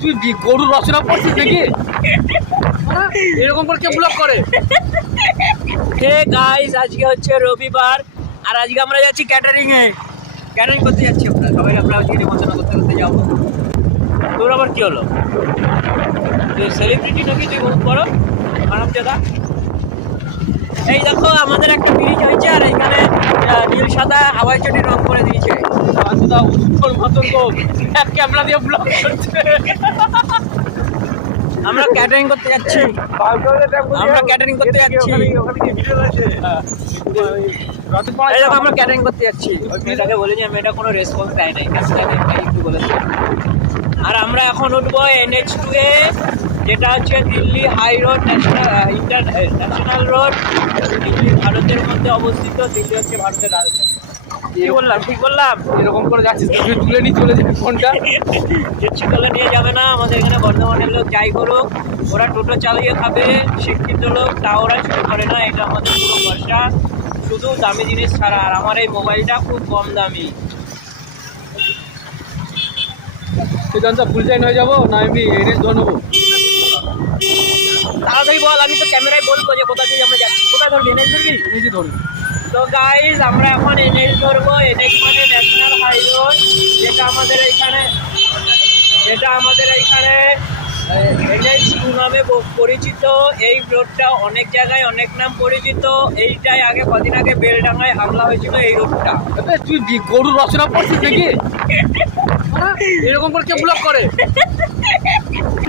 তুই গরুর রচনা পড়ছিস নাকি? এরকম করে কে ব্লগ করে? হে গাইস, আজকে হচ্ছে রবিবার আর আজকে আমরা যাচ্ছি ক্যাটারিং করতে যাচ্ছি। আমরা আজকে নিমন্ত্রণ করতে যাবো। তোর আবার কি হলো? তুই সেলিব্রিটি নাকি? তুই বহুত বড় আরামজাদা। এই দেখো আমাদের একটা ব্রিজ হয়েছে আর এখানে নীল সাদা হাওয়াই চটি রং করে দিয়েছে। ক্যামেরা দিয়ে ব্লগ করছে। আমরা ক্যাটারিং করতে যাচ্ছি। আমরা ক্যাটারিং করতে যাচ্ছি। এই দেখো আমরা ক্যাটারিং করতে যাচ্ছি। মেয়েটাকে বলেছি, মেয়েটা কোনো রেসপন্স দেয় নাই। একটু বলেছে। আর আমরা এখন উঠবো NH2 এ, যেটা হচ্ছে Delhi high road, national road. Delhi ভারতের মধ্যে অবস্থিত। দিল্লি হচ্ছে ভারতের রাজধানী। ঠিক বললাম? এরকম করে যাচ্ছিস, তুই তুলে নিয়ে চলে যাবি ফোনটা। কিচ্ছু করলে নিয়ে যাবে না। আমাদের এখানে বর্ধমানের লোক যাই করুক, ওরা টোটো চালিয়ে খাবে। শিক্ষিত লোক তা ওরা শুরু করে না। এটা আমাদের পুরো ভরসা, শুধু দামি জিনিস ছাড়া। আর আমার এই মোবাইলটা খুব কম দামি। সিদ্ধান্ত ফুল টাইম হয়ে যাবো না আমি NH ধরে নেবো? তাড়াতাড়ি বল, আমি তো ক্যামেরায় বলবো যে কোথা দিয়ে আমরা যাচ্ছি। কোথায় ধরবি? NH ধরবি? NH ধরবি। তো গাইজ, আমরা এখন NH ধরবো। NH মানে ন্যাশনাল হাই রোড, যেটা আমাদের এইখানে NH2 নামে পরিচিত। এই রোডটা অনেক জায়গায় অনেক নাম পরিচিত। এইটাই আগে কদিন আগে বেলডাঙ্গায় হামলা হয়েছিল এই রোডটা। তুই গরুর রচনা পড়ছিস নাকি? এরকম করে কে ব্লগ করে?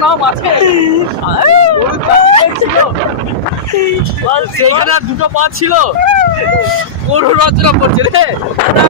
নাম আছে সেইখানে আর দুটো পা ছিল, গরুর রচনা পড়ছে রে।